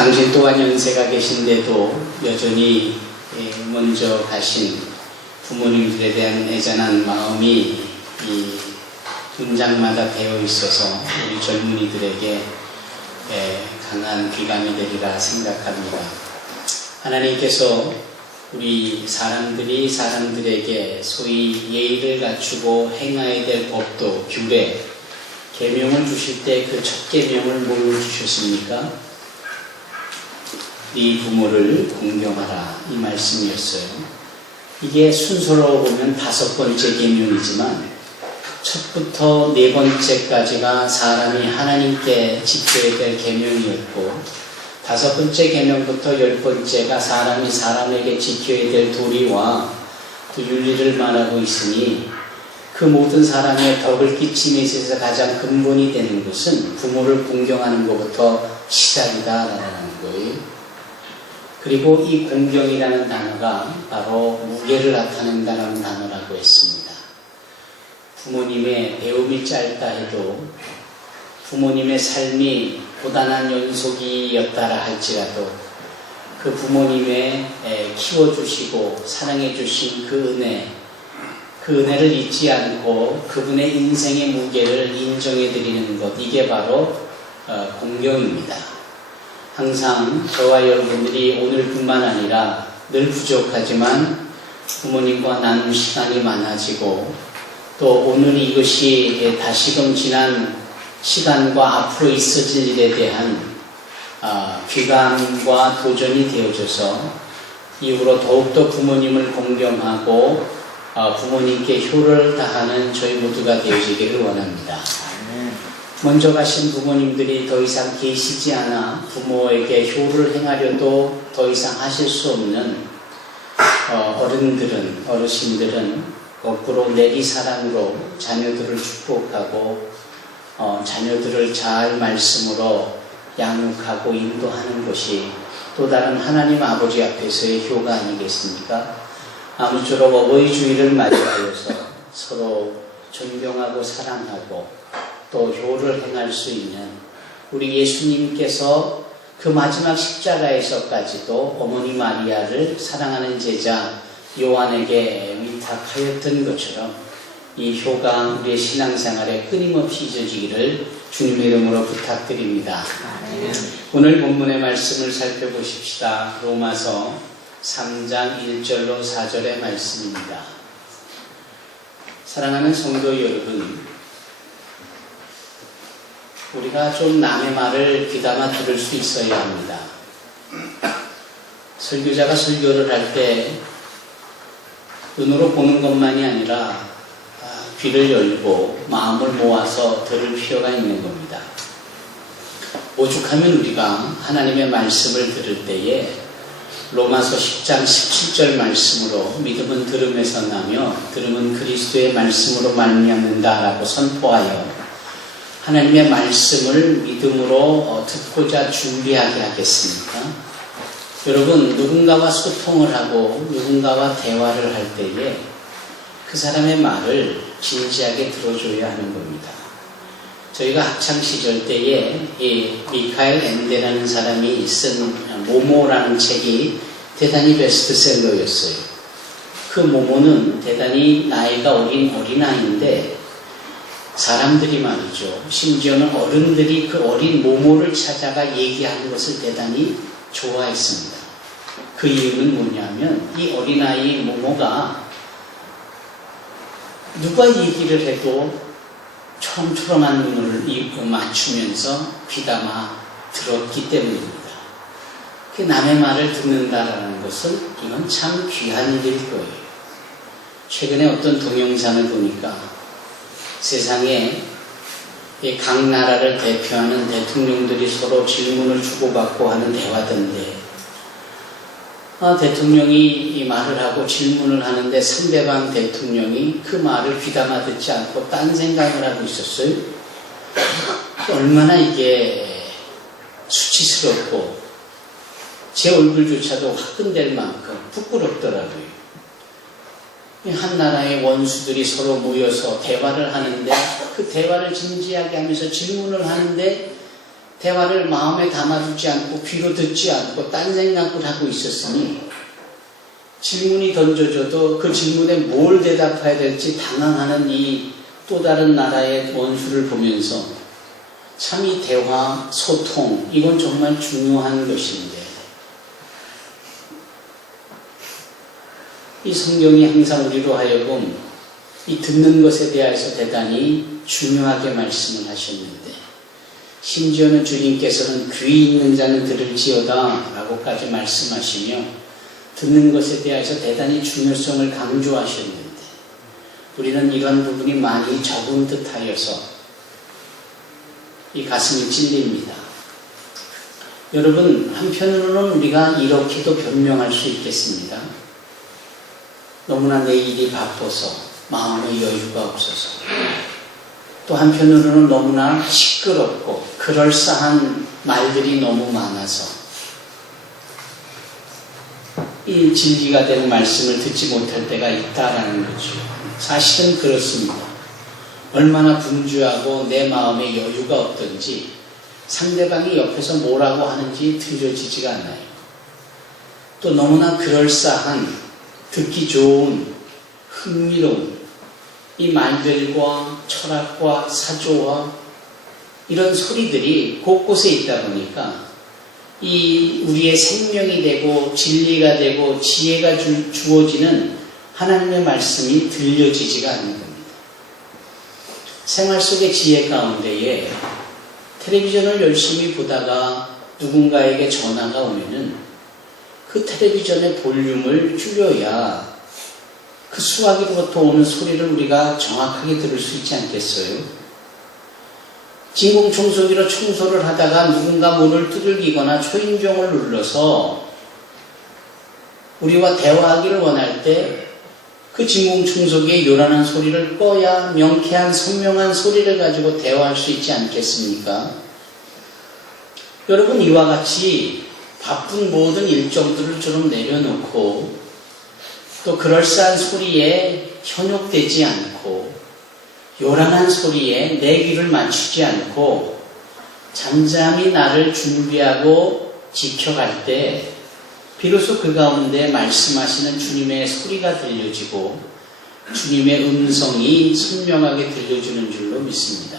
당신 또한 연세가 계신데도 여전히 먼저 가신 부모님들에 대한 애잔한 마음이 이 문장마다 되어 있어서 우리 젊은이들에게 강한 귀감이 되리라 생각합니다. 하나님께서 우리 사람들이 사람들에게 소위 예의를 갖추고 행해야 될 법도, 규례, 계명을 주실 때 그 첫 계명을 뭘로 주셨습니까? 네 부모를 공경하라, 이 말씀이었어요. 이게 순서로 보면 5번째 계명이지만 첫부터 4번째까지가 사람이 하나님께 지켜야 될 계명이었고 5번째 계명부터 10번째가 사람이 사람에게 지켜야 될 도리와 또 윤리를 말하고 있으니 그 모든 사람의 덕을 끼침에 있어서 가장 근본이 되는 것은 부모를 공경하는 것부터 시작이다라는 거예요. 그리고 이 공경이라는 단어가 바로 무게를 나타낸다는 단어라고 했습니다. 부모님의 배움이 짧다 해도 부모님의 삶이 고단한 연속이었다라 할지라도 그 부모님의 키워주시고 사랑해주신 그 은혜를 잊지 않고 그분의 인생의 무게를 인정해드리는 것, 이게 바로 공경입니다. 항상 저와 여러분들이 오늘뿐만 아니라 늘 부족하지만 부모님과 나눌 시간이 많아지고 또 오늘 이것이 다시금 지난 시간과 앞으로 있어질 일에 대한 귀감과 도전이 되어져서 이후로 더욱더 부모님을 공경하고 부모님께 효를 다하는 저희 모두가 되어지기를 원합니다. 먼저 가신 부모님들이 더 이상 계시지 않아 부모에게 효를 행하려도 더 이상 하실 수 없는 어르신들은 거꾸로 내리사랑으로 자녀들을 축복하고 자녀들을 잘 말씀으로 양육하고 인도하는 것이 또 다른 하나님 아버지 앞에서의 효가 아니겠습니까? 아무쪼록 어버이 주일을 맞이하여서 서로 존경하고 사랑하고 또 효를 행할 수 있는 우리 예수님께서 그 마지막 십자가에서까지도 어머니 마리아를 사랑하는 제자 요한에게 위탁하였던 것처럼 이 효가 우리의 신앙생활에 끊임없이 잊어지기를 주님의 이름으로 부탁드립니다. 오늘 본문의 말씀을 살펴보십시다. 로마서 3장 1절로 4절의 말씀입니다. 사랑하는 성도 여러분, 우리가 좀 남의 말을 귀담아 들을 수 있어야 합니다. 설교자가 설교를 할 때 눈으로 보는 것만이 아니라 귀를 열고 마음을 모아서 들을 필요가 있는 겁니다. 오죽하면 우리가 하나님의 말씀을 들을 때에 로마서 10장 17절 말씀으로 믿음은 들음에서 나며 들음은 그리스도의 말씀으로 말미암는다라고 선포하여 하나님의 말씀을 믿음으로 듣고자 준비하게 하겠습니까? 여러분, 누군가와 소통을 하고 누군가와 대화를 할 때에 그 사람의 말을 진지하게 들어줘야 하는 겁니다. 저희가 학창시절 때에 미카엘 엔데라는 사람이 쓴 모모라는 책이 대단히 베스트셀러였어요. 그 모모는 대단히 나이가 어린 어린아이인데 사람들이 말이죠. 심지어는 어른들이 그 어린 모모를 찾아가 얘기하는 것을 대단히 좋아했습니다. 그 이유는 뭐냐면 이 어린아이 모모가 누가 얘기를 해도 초롱초롱한 눈을 맞추면서 귀담아 들었기 때문입니다. 그 남의 말을 듣는다라는 것은 이건 참 귀한 일일 거예요. 최근에 어떤 동영상을 보니까 세상에 각 나라를 대표하는 대통령들이 서로 질문을 주고받고 하는 대화던데 대통령이 이 말을 하고 질문을 하는데 상대방 대통령이 그 말을 귀담아 듣지 않고 딴 생각을 하고 있었어요. 얼마나 이게 수치스럽고 제 얼굴조차도 화끈될 만큼 부끄럽더라고요. 한 나라의 원수들이 서로 모여서 대화를 하는데 그 대화를 진지하게 하면서 질문을 하는데 대화를 마음에 담아두지 않고 귀로 듣지 않고 딴 생각을 하고 있었으니 질문이 던져져도 그 질문에 뭘 대답해야 될지 당황하는 이 또 다른 나라의 원수를 보면서 참 이 대화, 소통, 이건 정말 중요한 것인데 이 성경이 항상 우리로 하여금 이 듣는 것에 대해서 대단히 중요하게 말씀을 하셨는데 심지어는 주님께서는 귀 있는 자는 들을지어다 라고까지 말씀하시며 듣는 것에 대해서 대단히 중요성을 강조하셨는데 우리는 이런 부분이 많이 적은 듯하여서 이 가슴이 찔립니다. 여러분, 한편으로는 우리가 이렇게도 변명할 수 있겠습니다. 너무나 내 일이 바빠서 마음의 여유가 없어서 또 한편으로는 너무나 시끄럽고 그럴싸한 말들이 너무 많아서 이 진리가 되는 말씀을 듣지 못할 때가 있다라는 거죠. 사실은 그렇습니다. 얼마나 분주하고 내 마음에 여유가 없든지 상대방이 옆에서 뭐라고 하는지 들려지지가 않아요. 또 너무나 그럴싸한 듣기 좋은 흥미로운 이 말들과 철학과 사조와 이런 소리들이 곳곳에 있다 보니까 이 우리의 생명이 되고 진리가 되고 지혜가 주어지는 하나님의 말씀이 들려지지가 않는 겁니다. 생활 속의 지혜 가운데에 텔레비전을 열심히 보다가 누군가에게 전화가 오면은 그 텔레비전의 볼륨을 줄여야 그 수화기로부터 오는 소리를 우리가 정확하게 들을 수 있지 않겠어요? 진공청소기로 청소를 하다가 누군가 문을 두들기거나 초인종을 눌러서 우리와 대화하기를 원할 때 그 진공청소기의 요란한 소리를 꺼야 명쾌한 선명한 소리를 가지고 대화할 수 있지 않겠습니까? 여러분, 이와 같이 바쁜 모든 일정들을 좀 내려놓고 또 그럴싸한 소리에 현혹되지 않고 요란한 소리에 내 귀를 맞추지 않고 잠잠히 나를 준비하고 지켜갈 때 비로소 그 가운데 말씀하시는 주님의 소리가 들려지고 주님의 음성이 선명하게 들려주는 줄로 믿습니다.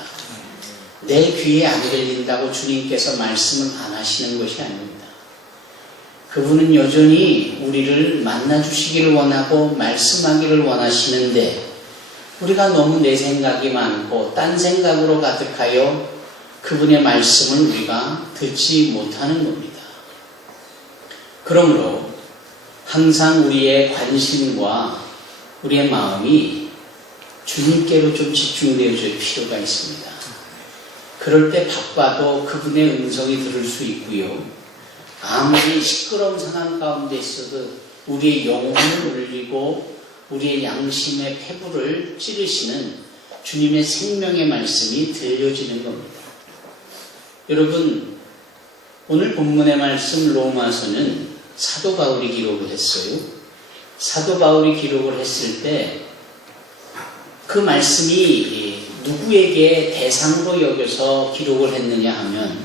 내 귀에 안 들린다고 주님께서 말씀을 안 하시는 것이 아닙니다. 그분은 여전히 우리를 만나주시기를 원하고 말씀하기를 원하시는데 우리가 너무 내 생각이 많고 딴 생각으로 가득하여 그분의 말씀을 우리가 듣지 못하는 겁니다. 그러므로 항상 우리의 관심과 우리의 마음이 주님께로 좀 집중되어질 필요가 있습니다. 그럴 때 바빠도 그분의 음성이 들을 수 있고요. 아무리 시끄러운 상황 가운데 있어도 우리의 영혼을 울리고 우리의 양심의 폐부를 찌르시는 주님의 생명의 말씀이 들려지는 겁니다. 여러분, 오늘 본문의 말씀 로마서는 사도 바울이 기록을 했어요. 사도 바울이 기록을 했을 때 그 말씀이 누구에게 대상으로 여겨서 기록을 했느냐 하면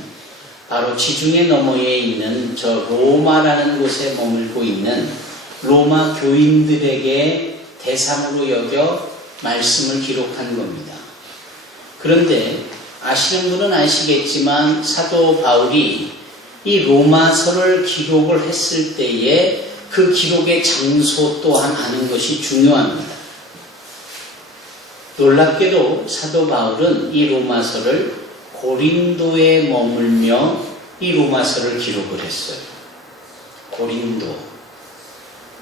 바로 지중해 너머에 있는 저 로마라는 곳에 머물고 있는 로마 교인들에게 대상으로 여겨 말씀을 기록한 겁니다. 그런데 아시는 분은 아시겠지만 사도 바울이 이 로마서를 기록을 했을 때에 그 기록의 장소 또한 아는 것이 중요합니다. 놀랍게도 사도 바울은 이 로마서를 고린도에 머물며 이 로마서를 기록을 했어요.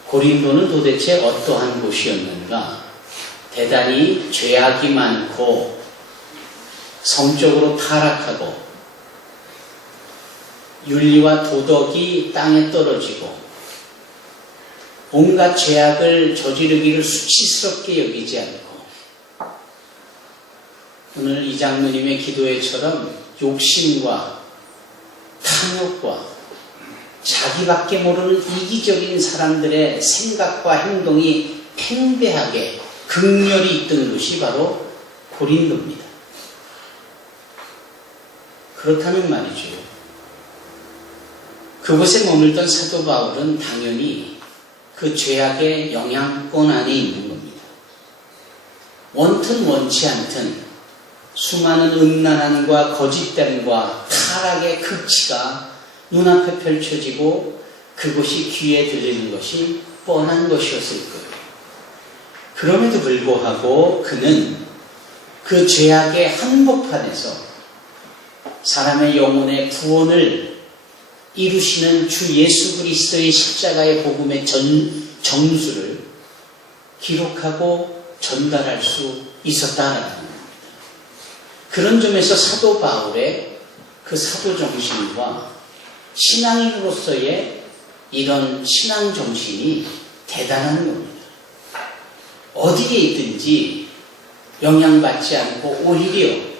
고린도는 도대체 어떠한 곳이었는가? 대단히 죄악이 많고 성적으로 타락하고 윤리와 도덕이 땅에 떨어지고 온갖 죄악을 저지르기를 수치스럽게 여기지 않고 오늘 이 장로님의 기도회처럼 욕심과 탐욕과 자기밖에 모르는 이기적인 사람들의 생각과 행동이 팽배하게 극렬히 있던 곳이 바로 고린도입니다. 그렇다면 말이죠. 그곳에 머물던 사도 바울은 당연히 그 죄악의 영향권 안에 있는 겁니다. 원튼 원치 않든 수많은 음란함과 거짓됨과 타락의 극치가 눈앞에 펼쳐지고 그것이 귀에 들리는 것이 뻔한 것이었을 거예요. 그럼에도 불구하고 그는 그 죄악의 한복판에서 사람의 영혼의 구원을 이루시는 주 예수 그리스도의 십자가의 복음의 정수를 기록하고 전달할 수 있었다는 겁니다. 그런 점에서 사도 바울의 그 사도 정신과 신앙인으로서의 이런 신앙 정신이 대단한 겁니다. 어디에 있든지 영향받지 않고 오히려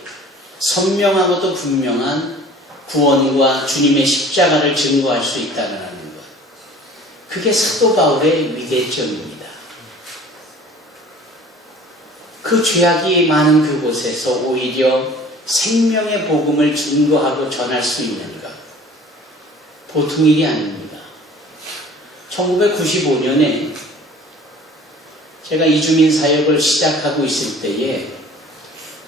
선명하고도 분명한 구원과 주님의 십자가를 증거할 수 있다는 것. 그게 사도 바울의 위대점입니다. 그 죄악이 많은 그곳에서 오히려 생명의 복음을 증거하고 전할 수 있는가? 보통 일이 아닙니다. 1995년에 제가 이주민 사역을 시작하고 있을 때에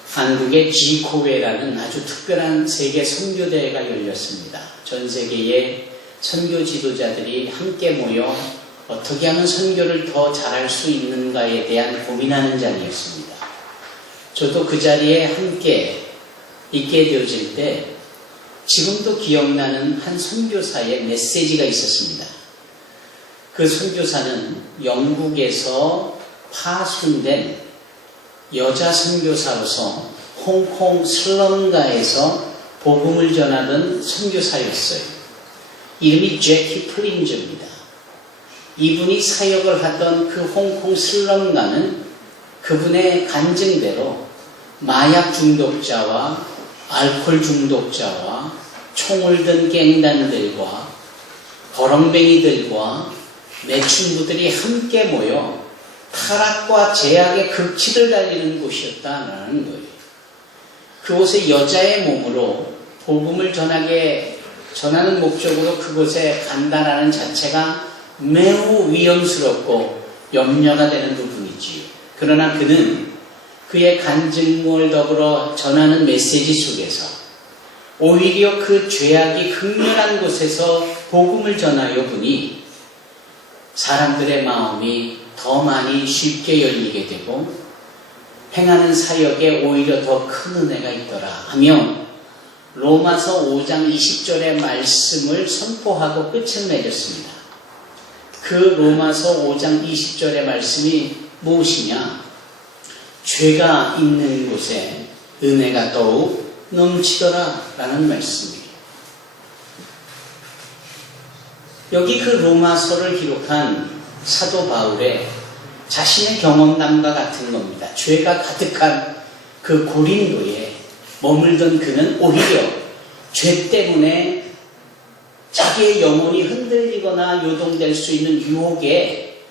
한국의 지코웨라는 아주 특별한 세계 선교대회가 열렸습니다. 전 세계의 선교 지도자들이 함께 모여 어떻게 하면 선교를 더 잘할 수 있는가에 대한 고민하는 자리였습니다. 저도 그 자리에 함께 있게 되어질 때 지금도 기억나는 한 선교사의 메시지가 있었습니다. 그 선교사는 영국에서 파송된 여자 선교사로서 홍콩 슬럼가에서 복음을 전하던 선교사였어요. 이름이 제키 플린저입니다. 이분이 사역을 하던 그 홍콩 슬럼가는 그분의 간증대로 마약 중독자와 알코올 중독자와 총을 든 갱단들과 거렁뱅이들과 매춘부들이 함께 모여 타락과 제약의 극치를 달리는 곳이었다는 거예요. 그곳에 여자의 몸으로 복음을 전하는 목적으로 그곳에 간다라는 자체가 매우 위험스럽고 염려가 되는 부분이지요. 그러나 그는 그의 간증을 더불어 전하는 메시지 속에서 오히려 그 죄악이 극렬한 곳에서 복음을 전하여 보니 사람들의 마음이 더 많이 쉽게 열리게 되고 행하는 사역에 오히려 더 큰 은혜가 있더라 하며 로마서 5장 20절의 말씀을 선포하고 끝을 맺었습니다. 그 로마서 5장 20절의 말씀이 무엇이냐? 죄가 있는 곳에 은혜가 더욱 넘치더라 라는 말씀이에요. 여기 그 로마서를 기록한 사도 바울의 자신의 경험담과 같은 겁니다. 죄가 가득한 그 고린도에 머물던 그는 오히려 죄 때문에 자기의 영혼이 흔들리거나 요동될 수 있는 유혹에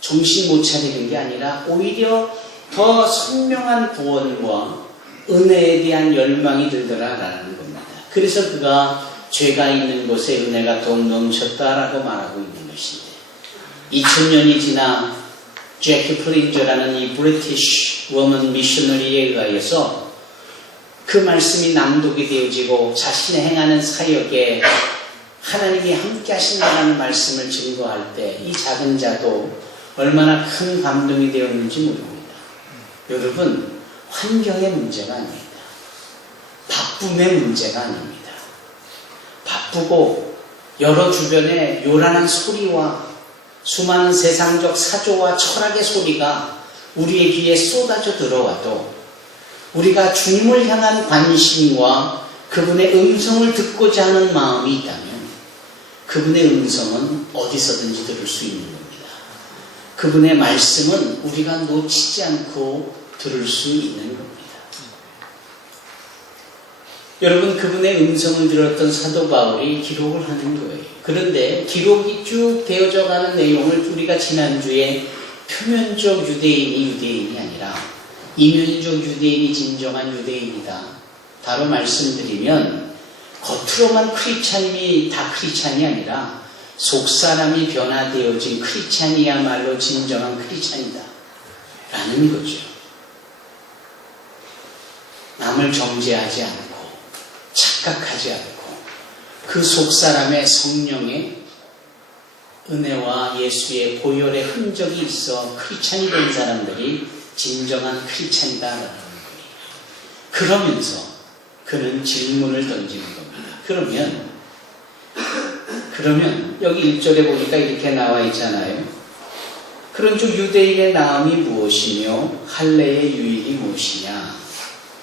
정신 못 차리는 게 아니라 오히려 더 선명한 구원과 은혜에 대한 열망이 들더라라는 겁니다. 그래서 그가 죄가 있는 곳에 은혜가 더욱 넘쳤다라고 말하고 있는 것인데 2000년이 지나 제키 플린저라는 이 브리티시 워먼 미셔너리에 의하여서 그 말씀이 낭독이 되어지고 자신의 행하는 사역에 하나님이 함께 하신다는 말씀을 증거할 때 이 작은 자도 얼마나 큰 감동이 되었는지 모릅니다. 여러분, 환경의 문제가 아닙니다. 바쁨의 문제가 아닙니다. 바쁘고 여러 주변에 요란한 소리와 수많은 세상적 사조와 철학의 소리가 우리의 귀에 쏟아져 들어와도 우리가 주님을 향한 관심과 그분의 음성을 듣고자 하는 마음이 있다면 그분의 음성은 어디서든지 들을 수 있는 겁니다. 그분의 말씀은 우리가 놓치지 않고 들을 수 있는 겁니다. 여러분, 그분의 음성을 들었던 사도 바울이 기록을 하는 거예요. 그런데 기록이 쭉 되어져 가는 내용을 우리가 지난주에 표면적 유대인이 아니라 이면적 유대인이 진정한 유대인이다. 바로 말씀드리면 겉으로만 크리스찬이 다 크리스찬이 아니라 속사람이 변화되어진 크리스찬이야말로 진정한 크리스찬이다 라는 거죠. 남을 정죄하지 않고 착각하지 않고 그 속사람의 성령의 은혜와 예수의 보혈의 흔적이 있어 크리스찬이 된 사람들이 진정한 크리스찬이다라는 거예요. 그러면서 그는 질문을 던지는 겁니다. 그러면 여기 1절에 보니까 이렇게 나와 있잖아요. 그런즉 유대인의 나음이 무엇이며 할례의 유익이 무엇이냐.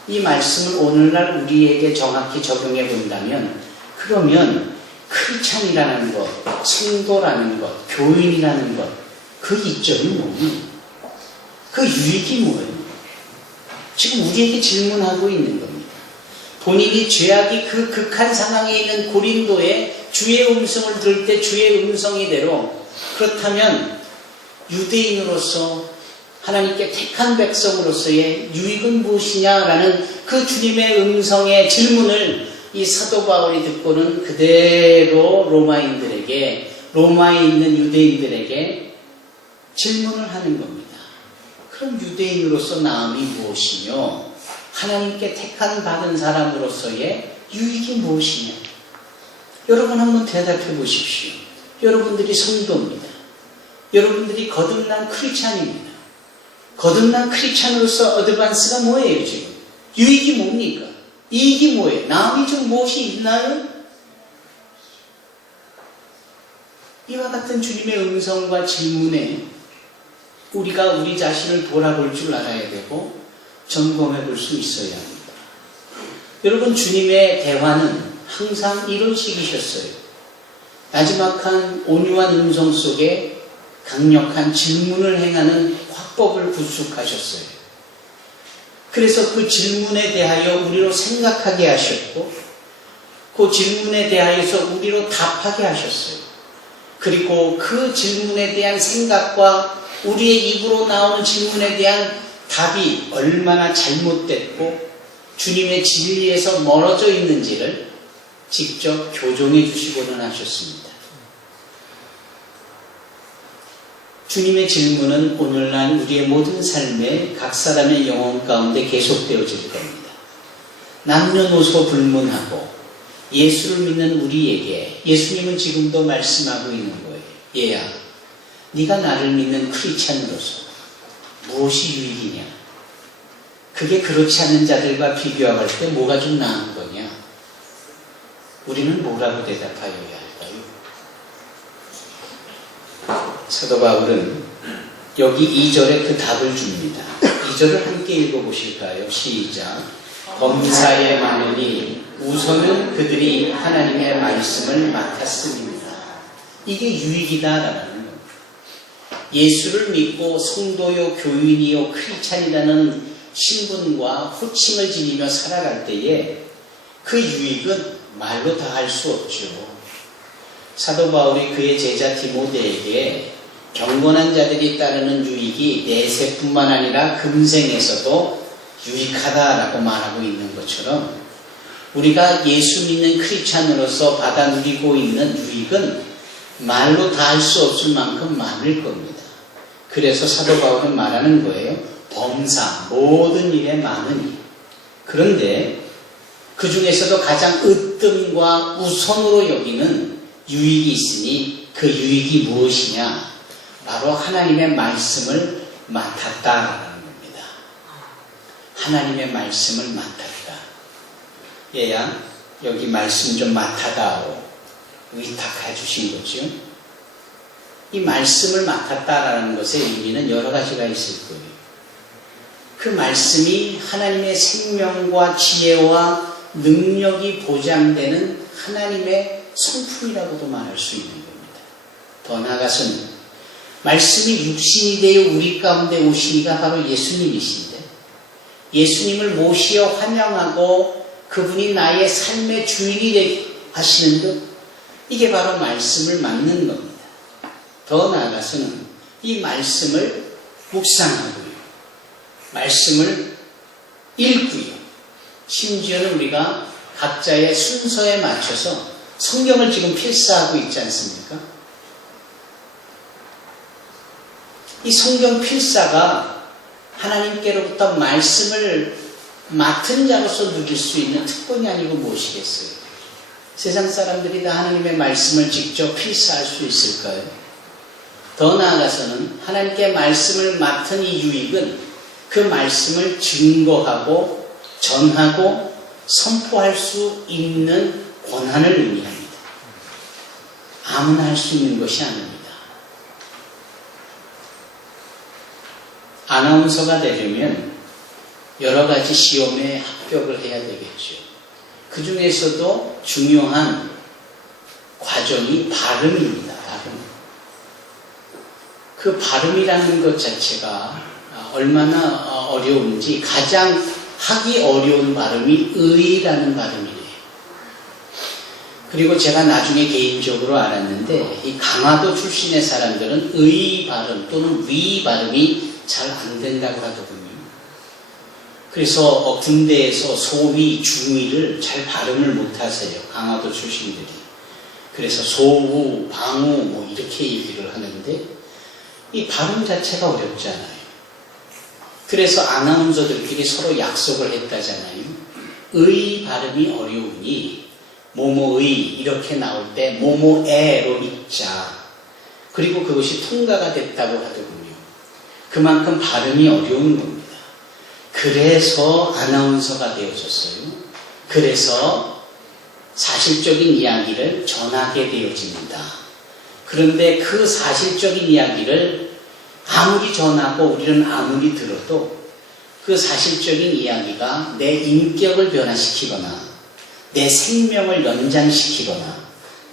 이 말씀을 오늘날 우리에게 정확히 적용해 본다면 그러면 크리스찬이라는 것, 성도라는 것, 교인이라는 것, 그 이점이 뭐니? 그 유익이 뭐예요? 지금 우리에게 질문하고 있는 겁니다. 본인이 죄악이 그 극한 상황에 있는 고린도에 주의 음성을 들을 때 주의 음성이대로 그렇다면 유대인으로서 하나님께 택한 백성으로서의 유익은 무엇이냐라는 그 주님의 음성의 질문을 이 사도 바울이 듣고는 그대로 로마에 있는 유대인들에게 질문을 하는 겁니다. 그럼 유대인으로서 나음이 무엇이며 하나님께 택한 받은 사람으로서의 유익이 무엇이냐? 여러분 한번 대답해 보십시오. 여러분들이 성도입니다. 여러분들이 거듭난 크리스찬입니다. 거듭난 크리스찬으로서 어드밴스가 뭐예요 지금? 유익이 뭡니까? 이익이 뭐예요? 나음이 좀 무엇이 있나요? 이와 같은 주님의 음성과 질문에 우리가 우리 자신을 돌아볼 줄 알아야 되고 점검해 볼 수 있어야 합니다. 여러분 주님의 대화는 항상 이런 식이셨어요. 나지막한 온유한 음성 속에 강력한 질문을 행하는 화법을 구축하셨어요. 그래서 그 질문에 대하여 우리로 생각하게 하셨고 그 질문에 대하여서 우리로 답하게 하셨어요. 그리고 그 질문에 대한 생각과 우리의 입으로 나오는 질문에 대한 답이 얼마나 잘못됐고 주님의 진리에서 멀어져 있는지를 직접 교정해 주시고는 하셨습니다. 주님의 질문은 오늘날 우리의 모든 삶에 각 사람의 영혼 가운데 계속되어질 겁니다. 남녀노소 불문하고 예수를 믿는 우리에게 예수님은 지금도 말씀하고 있는 거예요. 얘야, 네가 나를 믿는 크리스찬으로서 무엇이 유익이냐? 그게 그렇지 않은 자들과 비교할 때 뭐가 좀 나은 거냐? 우리는 뭐라고 대답하여야 할까요? 사도 바울은 여기 2절에 그 답을 줍니다. 2절을 함께 읽어보실까요? 시작. 범사에 많으니 우선은 그들이 하나님의 말씀을 맡았습니다. 이게 유익이다라는 겁니다. 예수를 믿고 성도요 교인이요 크리스찬이라는 신분과 호칭을 지니며 살아갈 때에 그 유익은 말로 다 할 수 없죠. 사도 바울이 그의 제자 디모데에게 경건한 자들이 따르는 유익이 내세뿐만 아니라 금생에서도 유익하다라고 말하고 있는 것처럼 우리가 예수 믿는 크리스찬으로서 받아 누리고 있는 유익은 말로 다 할 수 없을 만큼 많을 겁니다. 그래서 사도 바울은 말하는 거예요. 범사, 모든 일에 많으니. 그런데 그 중에서도 가장 으뜸과 우선으로 여기는 유익이 있으니 그 유익이 무엇이냐? 바로 하나님의 말씀을 맡았다라는 겁니다. 하나님의 말씀을 맡았다. 얘야, 여기 말씀 좀 맡아다오. 위탁해 주신 거죠. 이 말씀을 맡았다라는 것의 의미는 여러 가지가 있을 거예요. 그 말씀이 하나님의 생명과 지혜와 능력이 보장되는 하나님의 성품이라고도 말할 수 있는 겁니다. 더 나아가서는 말씀이 육신이 되어 우리 가운데 오시니가 바로 예수님이신데 예수님을 모시어 환영하고 그분이 나의 삶의 주인이 하시는 것, 이게 바로 말씀을 맡는 겁니다. 더 나아가서는 이 말씀을 묵상하고요, 말씀을 읽고요, 심지어는 우리가 각자의 순서에 맞춰서 성경을 지금 필사하고 있지 않습니까? 이 성경 필사가 하나님께로부터 말씀을 맡은 자로서 누릴 수 있는 특권이 아니고 무엇이겠어요? 세상 사람들이 다 하나님의 말씀을 직접 필사할 수 있을까요? 더 나아가서는 하나님께 말씀을 맡은 이 유익은 그 말씀을 증거하고 전하고 선포할 수 있는 권한을 의미합니다. 아무나 할 수 있는 것이 아닙니다. 아나운서가 되려면 여러 가지 시험에 합격을 해야 되겠죠. 그 중에서도 중요한 과정이 발음입니다. 발음. 그 발음이라는 것 자체가 얼마나 어려운지 가장 하기 어려운 발음이 의라는 발음이에요. 그리고 제가 나중에 개인적으로 알았는데 이 강화도 출신의 사람들은 의 발음 또는 위 발음이 잘 안 된다고 하더군요. 그래서 군대에서 소위, 중위를 잘 발음을 못하세요. 강화도 출신들이. 그래서 소우, 방우 뭐 이렇게 얘기를 하는데 이 발음 자체가 어렵잖아요. 그래서 아나운서들끼리 서로 약속을 했다잖아요. 의 발음이 어려우니 뭐뭐의 이렇게 나올 때 뭐뭐에로 읽자. 그리고 그것이 통과가 됐다고 하더군요. 그만큼 발음이 어려운 겁니다. 그래서 아나운서가 되어졌어요. 그래서 사실적인 이야기를 전하게 되어집니다. 그런데 그 사실적인 이야기를 아무리 전하고 우리는 아무리 들어도 그 사실적인 이야기가 내 인격을 변화시키거나 내 생명을 연장시키거나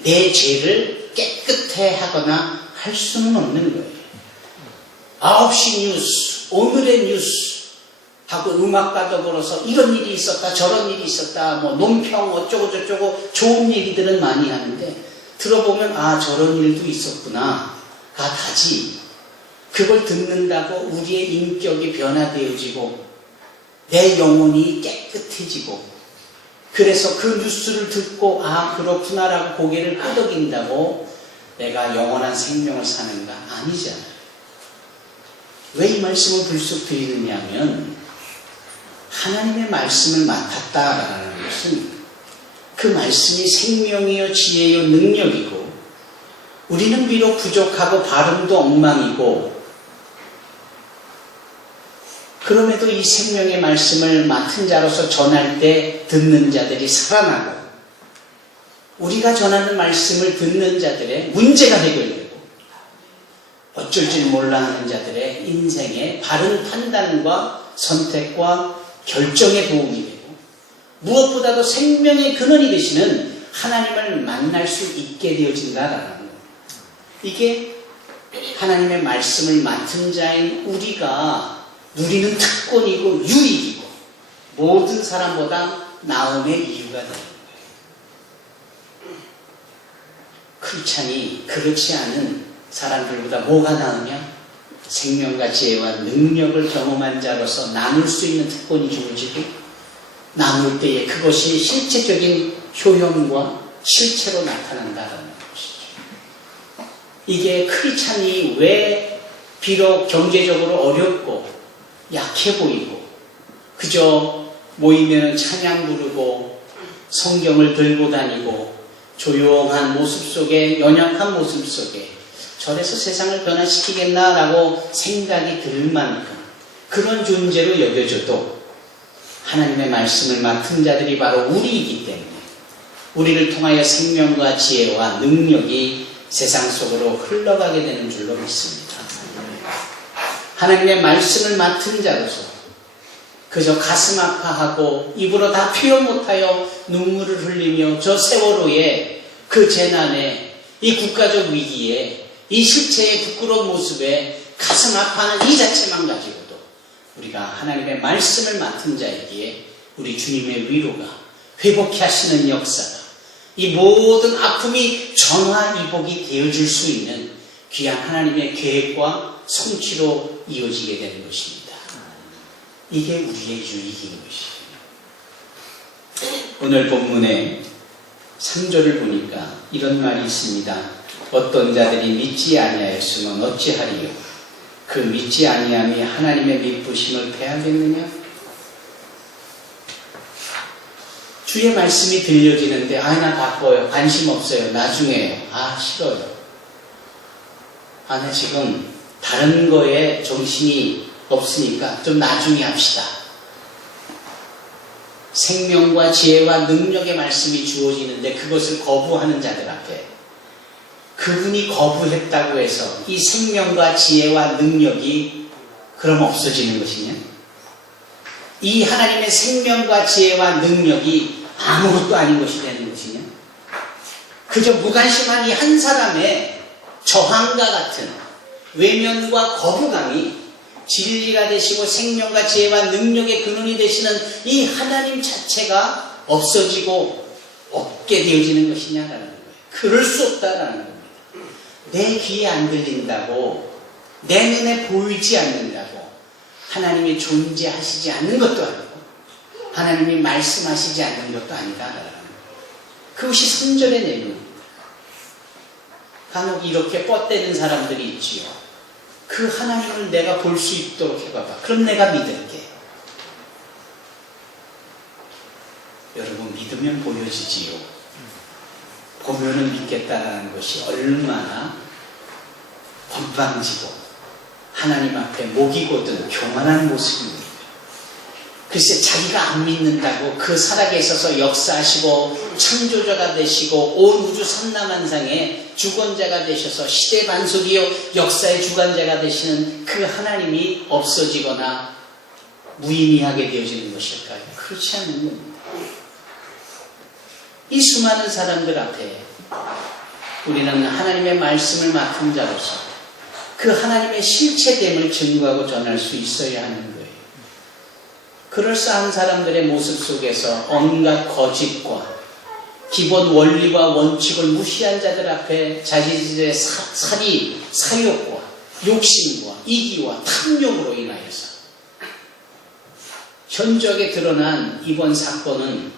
내 죄를 깨끗해 하거나 할 수는 없는 거예요. 9시 뉴스, 오늘의 뉴스 하고 음악과 더불어서 이런 일이 있었다 저런 일이 있었다 뭐 논평 어쩌고 저쩌고 좋은 얘기들은 많이 하는데 들어보면 아 저런 일도 있었구나 가 다지. 그걸 듣는다고 우리의 인격이 변화되어지고 내 영혼이 깨끗해지고 그래서 그 뉴스를 듣고 아 그렇구나라고 고개를 끄덕인다고 내가 영원한 생명을 사는가? 아니잖아요. 왜 이 말씀을 불쑥 드리느냐 하면 하나님의 말씀을 맡았다라는 것은 그 말씀이 생명이요 지혜요 능력이고 우리는 비록 부족하고 발음도 엉망이고 그럼에도 이 생명의 말씀을 맡은 자로서 전할 때 듣는 자들이 살아나고 우리가 전하는 말씀을 듣는 자들의 문제가 해결되고 어쩔 줄 몰라 하는 자들의 인생의 바른 판단과 선택과 결정에 도움이 되고 무엇보다도 생명의 근원이 되시는 하나님을 만날 수 있게 되어진다라는 거예요. 이게 하나님의 말씀을 맡은 자인 우리가 누리는 특권이고 유익이고 모든 사람보다 나음의 이유가 되는 거예요. 크리스찬이 그렇지 않은 사람들보다 뭐가 나으냐? 생명과 지혜와 능력을 경험한 자로서 나눌 수 있는 특권이 주어지고 나눌 때에 그것이 실제적인 효용과 실체로 나타난다는 것이죠. 이게 크리스찬이 왜 비록 경제적으로 어렵고 약해 보이고 그저 모이면 찬양 부르고 성경을 들고 다니고 조용한 모습 속에 연약한 모습 속에 저래서 세상을 변화시키겠나라고 생각이 들 만큼 그런 존재로 여겨져도 하나님의 말씀을 맡은 자들이 바로 우리이기 때문에 우리를 통하여 생명과 지혜와 능력이 세상 속으로 흘러가게 되는 줄로 믿습니다. 하나님의 말씀을 맡은 자로서 그저 가슴 아파하고 입으로 다 표현 못하여 눈물을 흘리며 저 세월호에 그 재난에 이 국가적 위기에 이 실체의 부끄러운 모습에 가슴 아파하는 이 자체만 가지고도 우리가 하나님의 말씀을 맡은 자에게 우리 주님의 위로가 회복케 하시는 역사가 이 모든 아픔이 전화위복이 되어질 수 있는 귀한 하나님의 계획과 성취로 이어지게 되는 것입니다. 이게 우리의 유익인 것이에요. 오늘 본문에 3절을 보니까 이런 말이 있습니다. 어떤 자들이 믿지 아니하였으면 어찌하리요? 그 믿지 아니함이 하나님의 미쁘심을 패하겠느냐? 주의 말씀이 들려지는데 나 바빠요. 관심 없어요. 나중에요. 싫어요. 나 지금 다른 거에 정신이 없으니까 좀 나중에 합시다. 생명과 지혜와 능력의 말씀이 주어지는데 그것을 거부하는 자들 앞에 그분이 거부했다고 해서 이 생명과 지혜와 능력이 그럼 없어지는 것이냐? 이 하나님의 생명과 지혜와 능력이 아무것도 아닌 것이 되는 것이냐? 그저 무관심한 이 한 사람의 저항과 같은 외면과 거부감이 진리가 되시고 생명과 지혜와 능력의 근원이 되시는 이 하나님 자체가 없어지고 없게 되어지는 것이냐라는 거예요. 그럴 수 없다라는 겁니다. 내 귀에 안 들린다고, 내 눈에 보이지 않는다고 하나님이 존재하시지 않는 것도 아니고 하나님이 말씀하시지 않는 것도 아니다라는 거예요. 그것이 3절의 내용입니다. 간혹 이렇게 뻗대는 사람들이 있지요. 그 하나님을 내가 볼 수 있도록 해봐봐. 그럼 내가 믿을게. 여러분, 믿으면 보여지지요. 보면은 믿겠다라는 것이 얼마나 건방지고 하나님 앞에 목이 곧은 교만한 모습입니다. 글쎄, 자기가 안 믿는다고 그 살아계 있어서 역사하시고 창조자가 되시고 온 우주 삼라만상의 주권자가 되셔서 시대 반석이요 역사의 주관자가 되시는 그 하나님이 없어지거나 무의미하게 되어지는 것일까요? 그렇지 않는 겁니다. 이 수많은 사람들 앞에 우리는 하나님의 말씀을 맡은 자로서 그 하나님의 실체됨을 증거하고 전할 수 있어야 하는 거예요. 그럴싸한 사람들의 모습 속에서 온갖 거짓과 기본 원리와 원칙을 무시한 자들 앞에 자신의 사리, 사욕과 욕심과 이기와 탐욕으로 인하여서 현저하게 드러난 이번 사건은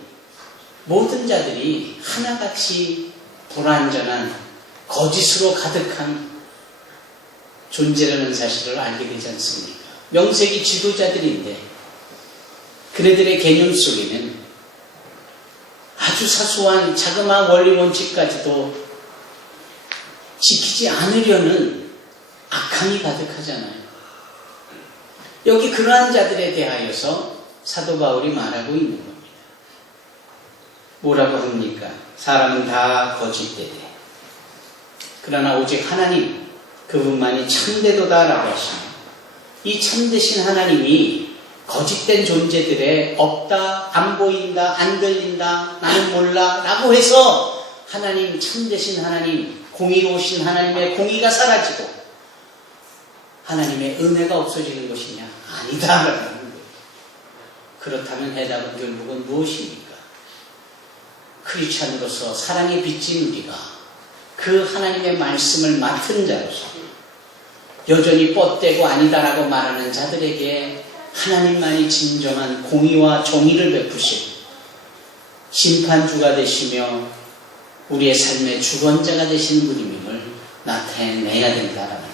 모든 자들이 하나같이 불완전한 거짓으로 가득한 존재라는 사실을 알게 되지 않습니까? 명색이 지도자들인데 그네들의 개념 속에는 아주 사소한 자그마한 원리 원칙까지도 지키지 않으려는 악함이 가득하잖아요. 여기 그러한 자들에 대하여서 사도 바울이 말하고 있는 겁니다. 뭐라고 합니까? 사람은 다 거짓되되 그러나 오직 하나님 그분만이 참되도다라고 하시며 이 참되신 하나님이 거짓된 존재들에 없다, 안 보인다, 안 들린다, 나는 몰라 라고 해서 하나님, 참되신 하나님, 공의로우신 하나님의 공의가 사라지고 하나님의 은혜가 없어지는 것이냐? 아니다라는 거예요. 그렇다면 해답은 결국은 무엇입니까? 크리스찬으로서 사랑에 빚진 우리가 그 하나님의 말씀을 맡은 자로서 여전히 뻗대고 아니다라고 말하는 자들에게 하나님만이 진정한 공의와 정의를 베푸실 심판주가 되시며 우리의 삶의 주권자가 되시는 분임을 나타내야 된다라는 것.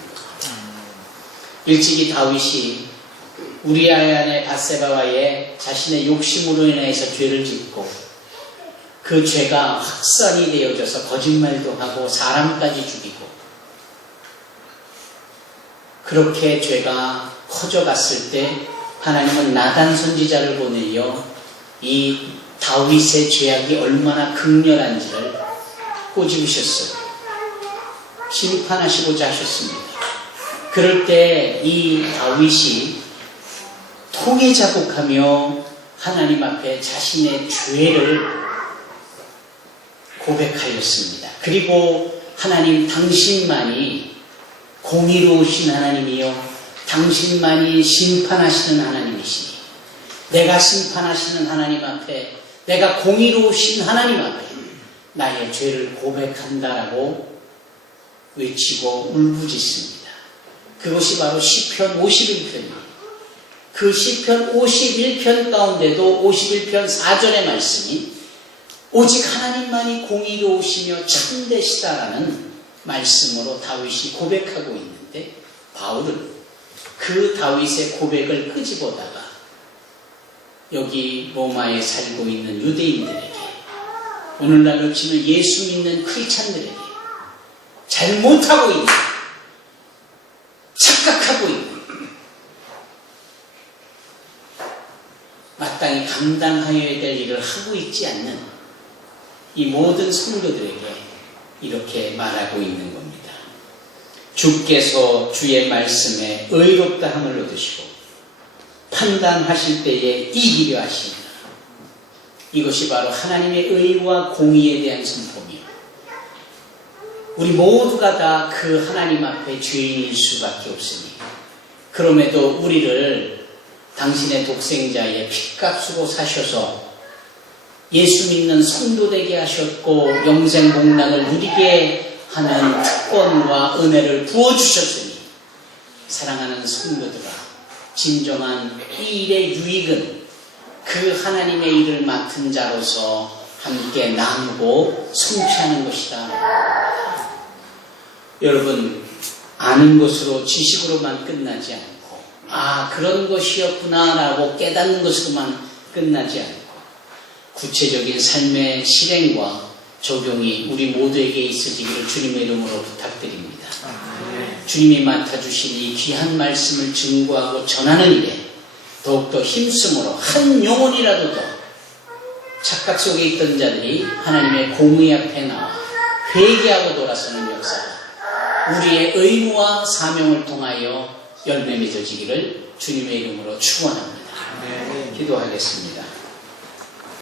일찍이 다윗이 우리아의 아내 밧세바와의 자신의 욕심으로 인해서 죄를 짓고 그 죄가 확산이 되어져서 거짓말도 하고 사람까지 죽이고 그렇게 죄가 커져갔을 때 하나님은 나단 선지자를 보내어 이 다윗의 죄악이 얼마나 극렬한지를 꼬집으셨어요. 심판하시고자 하셨습니다. 그럴 때 이 다윗이 통회자복하며 하나님 앞에 자신의 죄를 고백하였습니다. 그리고 하나님 당신만이 공의로우신 하나님이요 당신만이 심판하시는 하나님이시니 내가 심판하시는 하나님 앞에 내가 공의로우신 하나님 앞에 나의 죄를 고백한다라고 외치고 울부짖습니다. 그것이 바로 시편 51편입니다. 그 시편 51편 가운데도 51편 4절의 말씀이 오직 하나님만이 공의로우시며 참되시다라는 말씀으로 다윗이 고백하고 있는데 바울은 그 다윗의 고백을 끄집어다가 여기 로마에 살고 있는 유대인들에게 오늘날로 치면 예수 믿는 크리스찬들에게 잘못하고 있는 착각하고 있는 마땅히 감당하여야 될 일을 하고 있지 않는 이 모든 성도들에게 이렇게 말하고 있는 겁니다. 주께서 주의 말씀에 의롭다함을 얻으시고 판단하실 때에 이기려 하시니라. 이것이 바로 하나님의 의와 공의에 대한 선포며 우리 모두가 다 그 하나님 앞에 죄인일 수밖에 없으니 그럼에도 우리를 당신의 독생자의 핏값으로 사셔서 예수 믿는 성도 되게 하셨고 영생 복락을 누리게 하는 특권과 은혜를 부어주셨으니 사랑하는 성도들아 진정한 이 일의 유익은 그 하나님의 일을 맡은 자로서 함께 나누고 성취하는 것이다. 여러분 아는 것으로 지식으로만 끝나지 않고 그런 것이었구나 라고 깨닫는 것으로만 끝나지 않고 구체적인 삶의 실행과 적용이 우리 모두에게 있어지기를 주님의 이름으로 부탁드립니다. 주님이 맡아주신 이 귀한 말씀을 증거하고 전하는 일에 더욱더 힘쓰므로 한 영혼이라도 더 착각 속에 있던 자들이 하나님의 공의 앞에 나와 회개하고 돌아서는 역사가 우리의 의무와 사명을 통하여 열매 맺어지기를 주님의 이름으로 축원합니다. 기도하겠습니다.